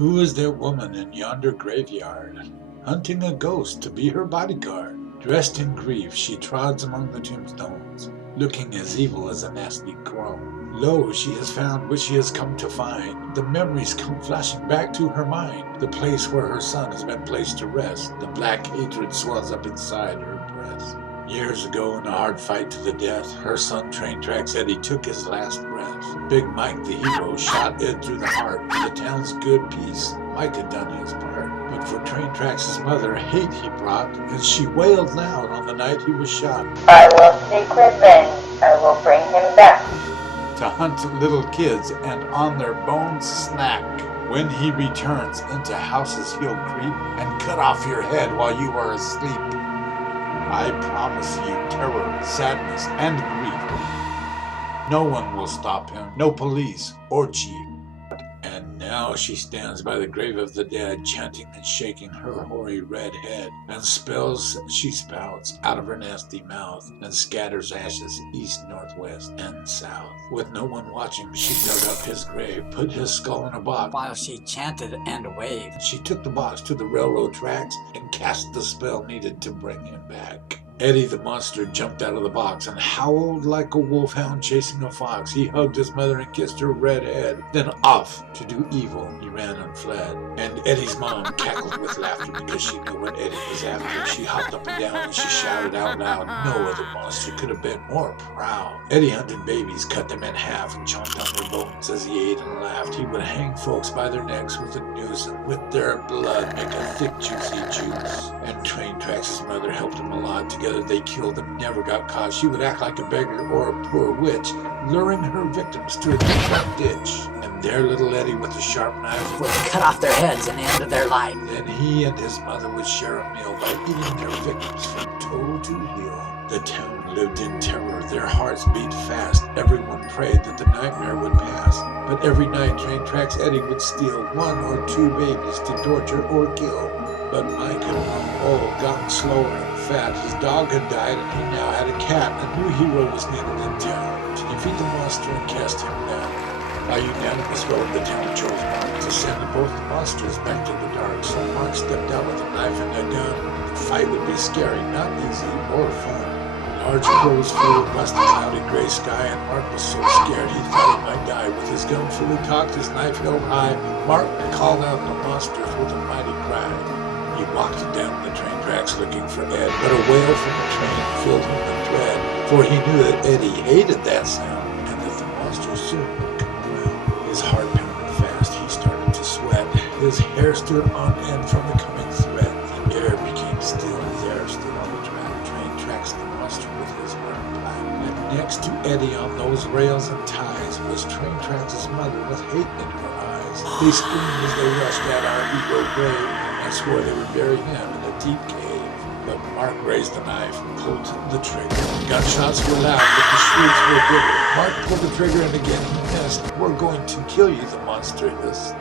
Who is that woman in yonder graveyard, hunting a ghost to be her bodyguard? Dressed in grief, she trods among the tombstones, looking as evil as a nasty crone. Lo, she has found what she has come to find. The memories come flashing back to her mind, the place where her son has been placed to rest. The black hatred swells up inside her breast. Years ago, in a hard fight to the death, her son Train Trax Eddie took his last breath. Big Mike the hero shot Ed through the heart. For the town's good peace, Mike had done his part. But for Train Trax's mother, hate he brought, and she wailed loud on the night he was shot. I will seek revenge. I will bring him back To hunt little kids and on their bones snack. When he returns, into houses he'll creep and cut off your head while you are asleep. I promise you terror, sadness, and grief. No one will stop him, no police or chief. And now she stands by the grave of the dead, chanting and shaking her hoary red head, and spells she spouts out of her nasty mouth, and scatters ashes east, northwest, and south. With no one watching, she dug up his grave, put his skull in a box, while she chanted and waved. She took the box to the railroad tracks and cast the spell needed to bring him back. Eddie the monster jumped out of the box and howled like a wolfhound chasing a fox. He hugged his mother and kissed her red head. Then off to do evil he ran and fled. And Eddie's mom cackled with laughter because she knew what Eddie was after. She hopped up and down and she shouted out loud. No other monster could have been more proud. Eddie hunted babies, cut them in half, and chomped on their bones as he ate and laughed. He would hang folks by their necks with a noose and with their blood make a thick juicy juice. And Train Trax's mother helped him a lot. Together they killed and never got caught. She would act like a beggar or a poor witch, luring her victims to a deep ditch. And there little Eddie with a sharp knife would cut off their heads and end their life. Then he and his mother would share a meal by eating their victims from toe to heel. The town lived in terror. Their hearts beat fast. Everyone prayed that the nightmare would pass. But every night Train Trax Eddie would steal 1 or 2 babies to torture or kill. But Mike had grown old, gotten slower and fat. His dog had died and he now had a cat. A new hero was needed in town to defeat the monster and cast him down. By unanimous vote, the town chose Mark to send both monsters back to the dark. So Mark stepped out with a knife and a gun. The fight would be scary, not easy or fun. Large crows flew across the cloudy gray sky, and Mark was so scared he thought he might die. With his gun fully cocked, his knife held high, Mark called out the monsters with a mighty cry. He walked down the train tracks looking for Ed, but a wail from the train filled him with dread, for he knew that Eddie hated that sound, and that the monster soon would come around. His heart pounded fast, he started to sweat, his hair stood on end from the coming threat. The air became still, there stood on the track, Train Trax the monster with his burning black. And next to Eddie on those rails and ties was Train Trax's mother with hate in her eyes. They screamed as they rushed at our hero grave, and swore they would bury him in a deep cave. But Mark raised the knife, pulled the trigger. Gunshots were loud, but the shrieks were bigger. Mark pulled the trigger and again he missed. We're going to kill you, the monster hissed.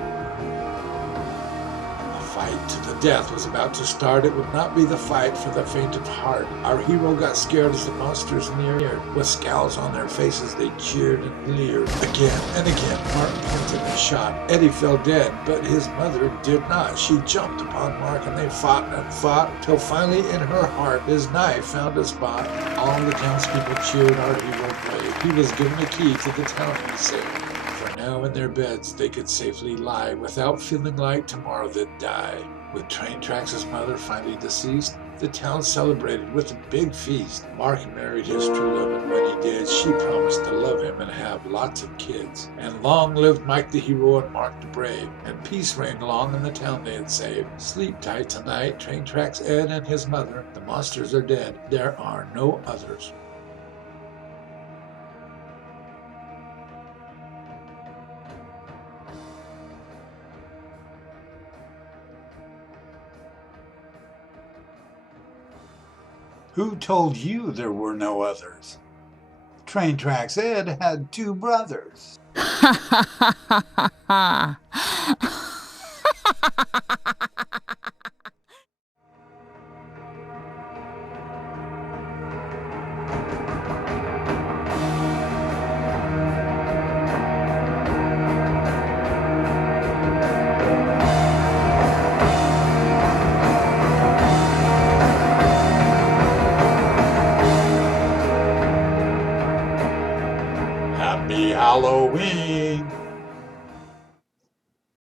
A fight to the death was about to start. It would not be the fight for the faint of heart. Our hero got scared as the monsters neared. With scowls on their faces, they cheered and leered. Again and again, Mark panted and shot. Eddie fell dead, but his mother did not. She jumped upon Mark, and they fought and fought, till finally in her heart his knife found a spot. All the townspeople cheered our hero brave. He was given a key to the town he saved. Now in their beds they could safely lie without feeling like tomorrow they'd die. With Train Trax's mother finally deceased, the town celebrated with a big feast. Mark married his true love, and when he did, she promised to love him and have lots of kids. And long lived Mike the hero and Mark the brave, and peace reigned long in the town they had saved. Sleep tight tonight, Train Trax Ed and his mother. The monsters are dead. There are no others. Who told you there were no others? Train Trax Ed had 2 brothers. Halloween.